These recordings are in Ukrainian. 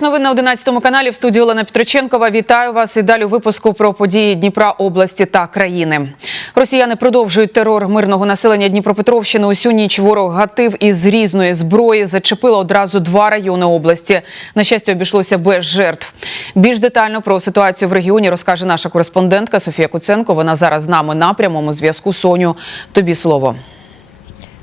час новин на 11 каналі в студії Олена Петриченкова. Вітаю вас і далі у випуску про події Дніпра, області та країни. Росіяни продовжують терор мирного населення Дніпропетровщини. Усю ніч ворог гатив із різної зброї. Зачепило одразу два райони області. На щастя, обійшлося без жертв. Більш детально про ситуацію в регіоні розкаже наша кореспондентка Софія Куценко. Вона зараз з нами на прямому зв'язку. Соню, тобі слово.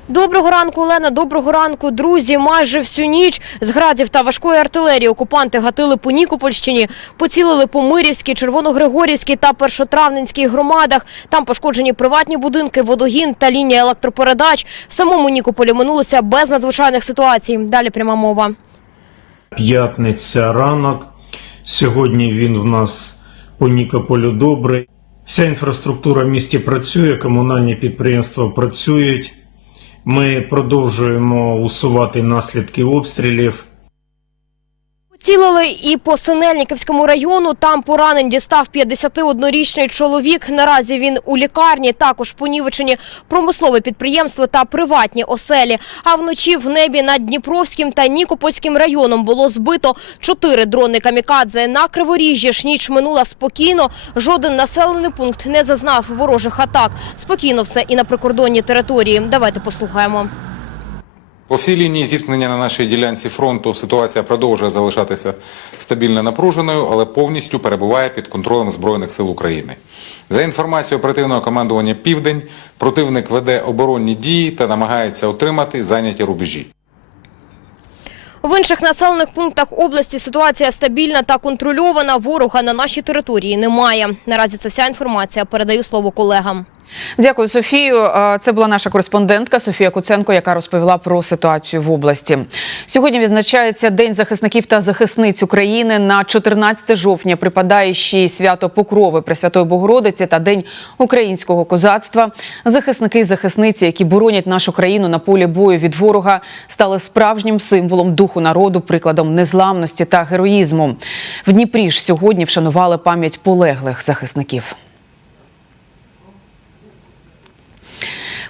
Доброго ранку, Олена. Доброго ранку, друзі. Майже всю ніч з градів та важкої артилерії окупанти гатили по Нікопольщині, поцілили по Мирівській, Червоногригорівській та Першотравненській громадах. Там пошкоджені приватні будинки, водогін та лінія електропередач. В самому Нікополі минулося без надзвичайних ситуацій. Далі пряма мова. П'ятниця ранок. Сьогодні він в нас по Нікополю добрий. Вся інфраструктура в місті працює, комунальні підприємства працюють. Ми продовжуємо усувати наслідки обстрілів. Поцілили і по Синельниківському району. Там поранень дістав 51-річний чоловік. Наразі він у лікарні. Також понівечені промислове підприємство та приватні оселі. А вночі в небі над Дніпровським та Нікопольським районом було збито чотири дрони камікадзе. На Криворіжжі ж ніч минула спокійно. Жоден населений пункт не зазнав ворожих атак. Спокійно все і на прикордонній території. Давайте послухаємо. По всій лінії зіткнення на нашій ділянці фронту ситуація продовжує залишатися стабільно напруженою, але повністю перебуває під контролем Збройних сил України. За інформацією оперативного командування Південь, противник веде оборонні дії та намагається отримати зайняті рубежі. В інших населених пунктах області ситуація стабільна та контрольована. Ворога на нашій території немає. Наразі це вся інформація. Передаю слово колегам. Дякую, Софію. Це була наша кореспондентка Софія Куценко, яка розповіла про ситуацію в області. Сьогодні відзначається День захисників та захисниць України. На 14 жовтня припадає ще й свято Покрови Пресвятої Богородиці та День українського козацтва. Захисники і захисниці, які боронять нашу країну на полі бою від ворога, стали справжнім символом духу народу, прикладом незламності та героїзму. В Дніпрі ж сьогодні вшанували пам'ять полеглих захисників.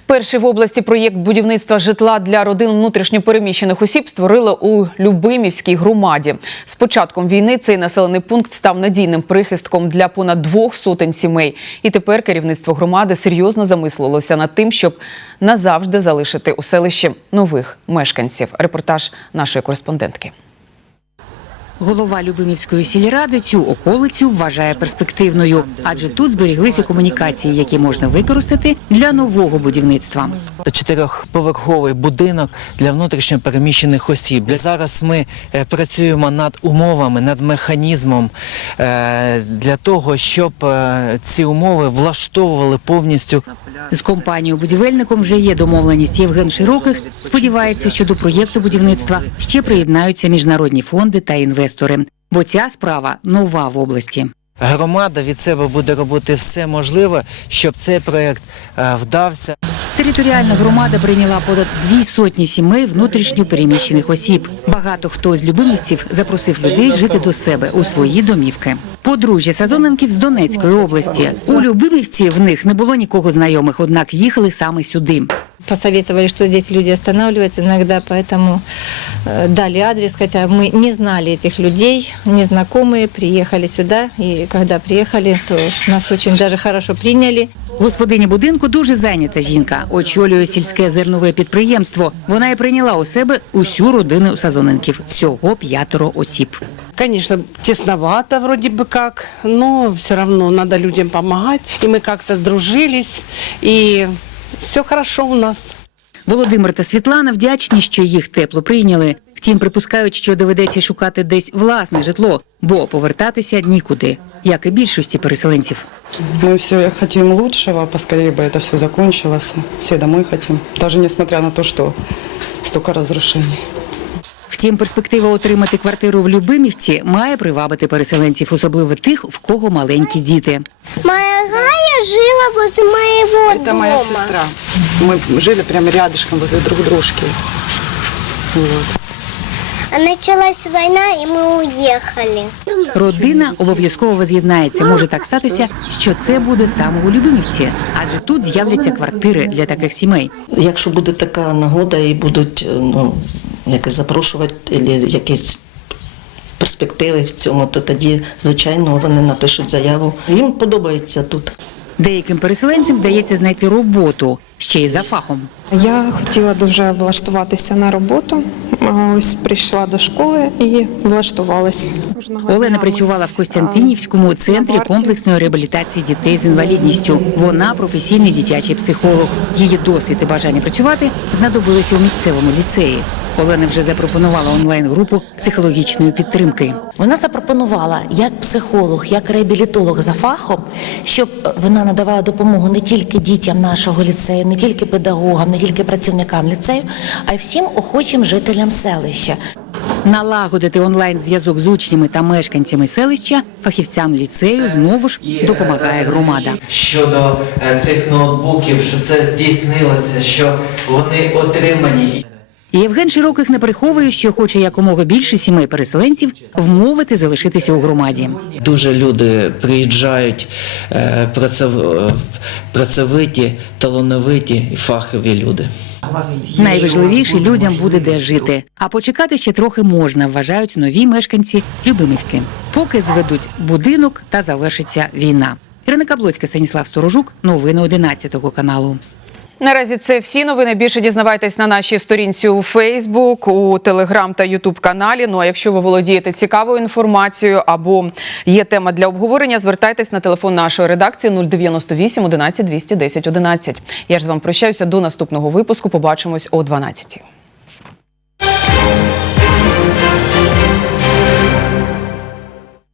Перший в області проєкт будівництва житла для родин внутрішньопереміщених осіб створили у Любимівській громаді. З початком війни цей населений пункт став надійним прихистком для понад двох сотень сімей. І тепер керівництво громади серйозно замислилося над тим, щоб назавжди залишити у селищі нових мешканців. Репортаж нашої кореспондентки. Голова Любимівської сільради цю околицю вважає перспективною, адже тут зберіглися комунікації, які можна використати для нового будівництва. чотирьохповерховий будинок для внутрішньо переміщених осіб. Зараз ми е, працюємо над умовами, над механізмом е, для того, щоб е, ці умови влаштовували повністю. З компанією будівельником вже є домовленість. Євген Широких сподівається, що до проєкту будівництва ще приєднаються міжнародні фонди та інвестори. Бо ця справа нова в області. Громада від себе буде робити все можливе, щоб цей проект е, вдався. Територіальна громада прийняла понад дві сотні сімей внутрішньо переміщених осіб. Багато хто з любимівців запросив людей жити до себе у свої домівки. Подружжя Сазоненків з Донецької області. У Любимівці в них не було нікого знайомих, однак їхали саме сюди. посоветовали, что здесь люди останавливаются иногда, поэтому э, дали адрес, хотя мы не знали этих людей, незнакомые, приехали сюда, и когда приехали, то нас очень даже хорошо приняли. Господиня будинку дуже зайнята жінка, очолює сільське зернове підприємство. Вона і прийняла у себе усю родину Сазоненків, всього п'ятеро осіб. Конечно, тесновато вроде бы как, но все равно надо людям помогать. И мы как-то сдружились, и все хорошо у нас. Володимир та Світлана вдячні, що їх тепло прийняли. Втім, припускають, що доведеться шукати десь власне житло, бо повертатися нікуди, як і більшості переселенців. Мы все хотим лучшего, поскорее бы это все закончилось. Все домой хотим, даже несмотря на то, что столько разрушений. Втім, перспектива отримати квартиру в Любимівці має привабити переселенців, особливо тих, в кого маленькі діти. Моя Гая жила возле моего Это дома. моя сестра. Мы жили прямо рядышком возле друг дружки. Вот. А началась война, и мы уехали. Родина обов'язково воз'єднається. Може так статися, що це буде саме у Любимівці, адже тут з'являться квартири для таких сімей. Якщо буде така нагода і будуть е, ну, якось запрошувати, або якісь перспективи в цьому, то тоді, звичайно, вони напишуть заяву. Їм подобається тут. Деяким переселенцям вдається знайти роботу ще й за фахом. Я хотіла дуже влаштуватися на роботу. Ось прийшла до школи і влаштувалась. Олена працювала в Костянтинівському центрі комплексної реабілітації дітей з інвалідністю. Вона професійний дитячий психолог. Її досвід і бажання працювати знадобилися у місцевому ліцеї. Олена вже запропонувала онлайн-групу психологічної підтримки. Вона запропонувала як психолог, як реабілітолог за фахом, щоб вона надавала допомогу не тільки дітям нашого ліцею, не тільки педагогам, не тільки працівникам ліцею, а й всім охочим жителям селища. Налагодити онлайн-зв'язок з учнями та мешканцями селища фахівцям ліцею знову ж допомагає громада. Щодо е, цих ноутбуків, що це здійснилося, що вони отримані. Євген Широких не приховує, що хоче якомога більше сімей переселенців вмовити залишитися у громаді. Дуже люди приїжджають е, працев- е, працьовиті, талановиті і фахові люди. Найважливіше людям буде де жити. А почекати ще трохи можна, вважають нові мешканці Любимівки. Поки зведуть будинок та завершиться війна. Ірина Каблоцька, Станіслав Сторожук, новини 11 каналу. Наразі це всі новини. Більше дізнавайтесь на нашій сторінці у Фейсбук, у Телеграм та Ютуб каналі. Ну а якщо ви володієте цікавою інформацією або є тема для обговорення, звертайтесь на телефон нашої редакції 098 11 210 11. Я ж з вами прощаюся до наступного випуску. Побачимось о 12.